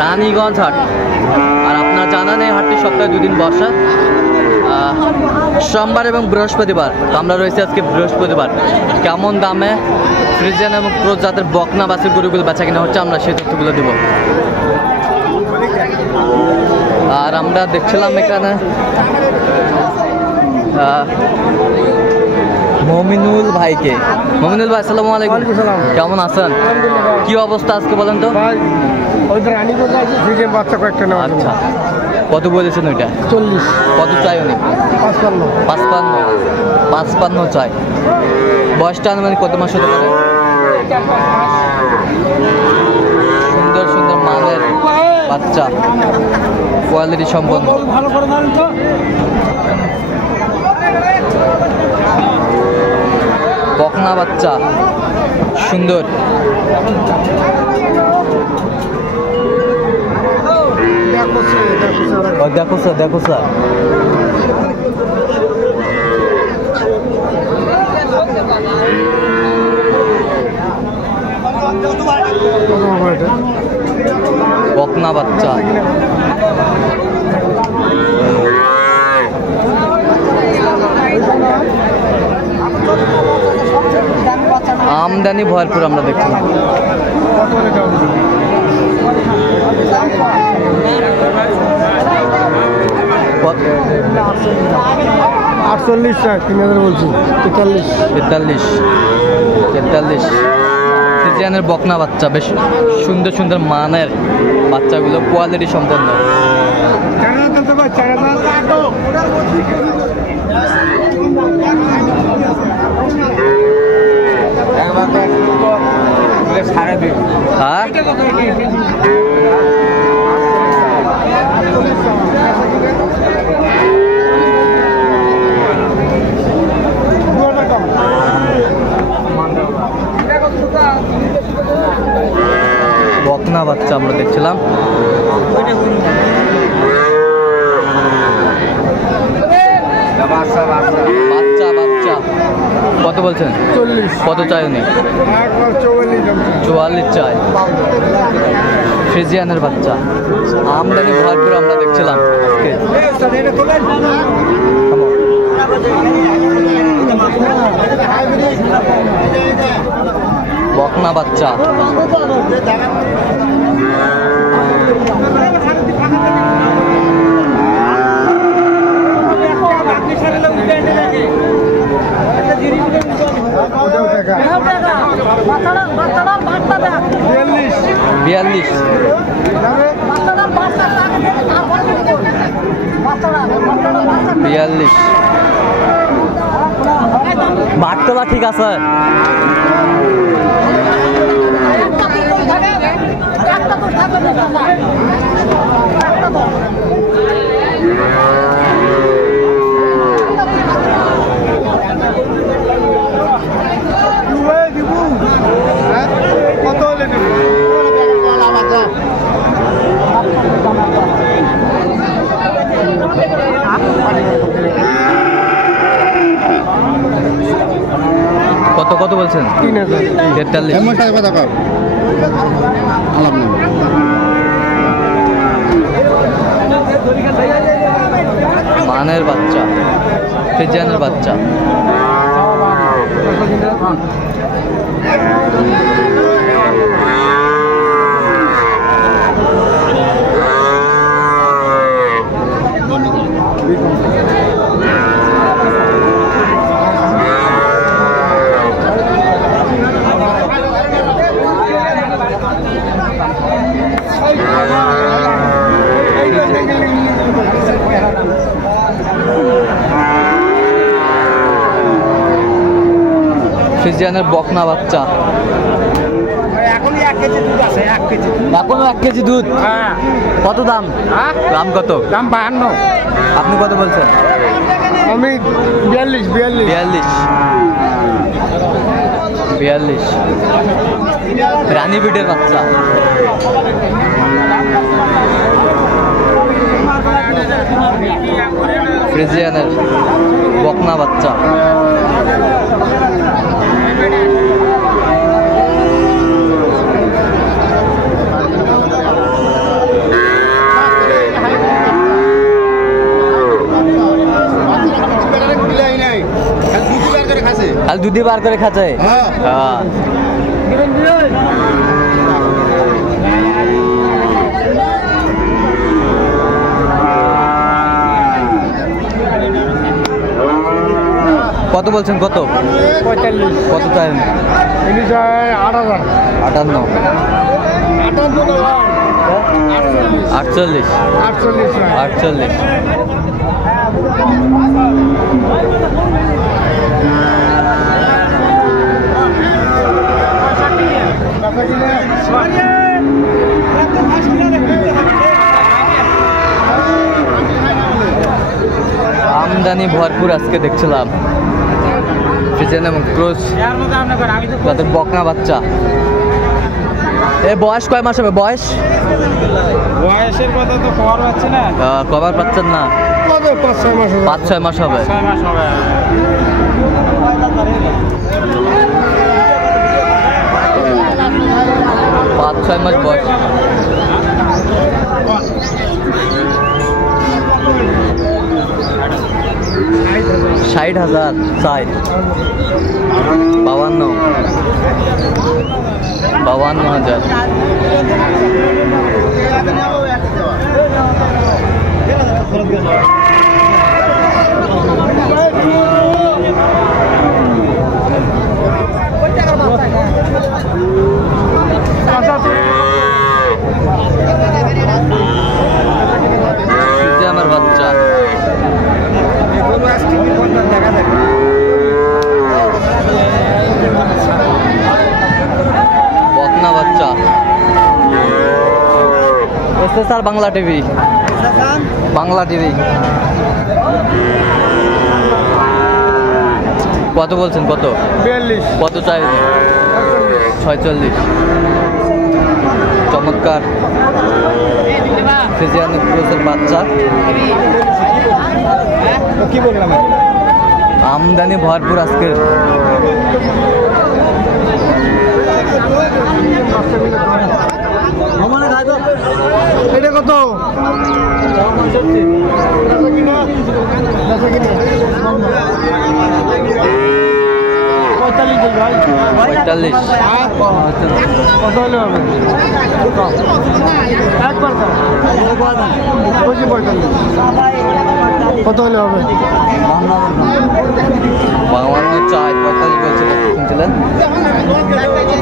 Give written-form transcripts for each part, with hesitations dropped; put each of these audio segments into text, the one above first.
রানীগঞ্জ হাট। আর আপনার জানেন এই হাটটি সপ্তাহে 2 দিন বসে, সোমবার এবং বৃহস্পতিবার। তো আমরা রয়েছি আজকে বৃহস্পতিবার। কেমন দামে ফ্রিজিয়ান এবং ক্রস জাতের বকনা বাছুর গরুগুলো বেচা কিনা হচ্ছে আমরা সেই তথ্যগুলো দেব। আর আমরা দেখছিলাম এখানে মমিনুল ভাইকে। মমিনুল ভাই আসসালামু আলাইকুম, কেমন আছেন? কি অবস্থা আজকে বলেন তো? আচ্ছা, কত বলেছেন ওইটা? 40। কত চাই উনি? 55 চাই। বয়সটা মানে কত মাস হতে পারে? সুন্দর সুন্দর মানের বাচ্চা, কোয়ালিটি সম্পন্ন। বকনা বাচ্চা সুন্দর। দেখো স্যার, দেখো স্যার, বকনা বাচ্চা। আমদানি ভরপুর আমরা দেখছিলাম। 48 টাকা 3000 বলছি। 43 ফ্রিজিয়ানের বকনা বাচ্চা, বেশ সুন্দর সুন্দর মানের বাচ্চাগুলো, কোয়ালিটি সম্পন্ন। বকনা বাচ্চা আমরা দেখছিলাম। বাচ্চা বাচ্চা কত বলছেন? 40। কত চাই উনি? 44 চাই। ফ্রিজিয়ানের বাচ্চা, আমদানি ভরপুর আমরা দেখছিলাম আজকে। বকনা বাচ্চা, বিয়াল্লিশ। বাটতলা ঠিক আছে। কত কত বলছেন? 3000। মানের বাচ্চা, ফ্রিজিয়ানের বাচ্চা। ফ্রিজিয়ানের বকনা বাচ্চা, এখনো 1 কেজি দুধ। কত দাম? দাম কত? দাম 52। আপনি কত বলছেন? আমি 42। রানী বিটের বাচ্চা, ফ্রিজিয়ানের বকনা বাচ্চা। খালি দুধই বার করে খাচ্ছে। হ্যাঁ। হ্যাঁ। কত বলছেন কত? 45। কত চাই? ইনি চাই 8000। 58, 48 চাই। 48। আমদানি ভরপুর আজকে দেখছিলাম ফ্রিজিয়ান এবং ক্রস তাদের বকনা বাচ্চা। এ বয়স কয় মাস হবে? বয়স বয়সের কথা তো খবর পাচ্ছি না। কবার পাচ্ছেন না? কবে 5-6 মাস হবে। 5-6 মাস হবে। 6 মাস হবে। 5-6 মাস বয়স। ষাট হাজার চাই। 52,000। আমার বাচ্চা বকনা বাচ্চা। Sir Bangla TV, Bangla TV. কত বলছেন কত? 42। কত চাই? 46। চমৎকার ফ্রিজিয়ান ক্রসের বাচ্চা। কি বললাম? আমদানি ভরপুর আজকে। এটা কত? 45। কত হলে হবে? একবার দাও। 45। কত হলে হবে? 52 চাই। 45 বলছিলেন, শুনছিলেন?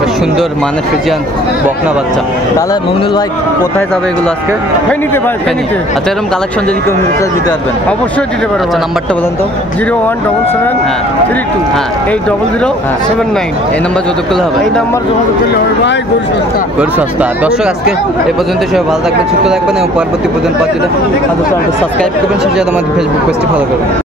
বেশ সুন্দর মানে ফ্রিজিয়ান বকনা বাচ্চা। তাহলে মমিনুল ভাই কোথায় যাবে এগুলো আজকে? ফেনীতে ভাই, ফেনীতে। আচ্ছা, এরকম কালেকশন যদি কেউ নিতে দিতে পারবেন? অবশ্যই দিতে পারো। আচ্ছা, নাম্বারটা বলেন তো। 0177 হ্যাঁ। 32 হ্যাঁ। 80079। এই নাম্বার যোগাযোগ করলে হবে? এই নাম্বার যোগাযোগ করলে হবে ভাই। গরু সস্তা। গরু সস্তা। দর্শক আজকে এই পর্যন্ত, সবাই ভালো থাকবেন, সুস্থ থাকবেন এবং পরবর্তী পর্যন্ত সাবস্ক্রাইব করবেন, সেই সাথে আমাদের ফেসবুক পেজটি ফলো করবেন।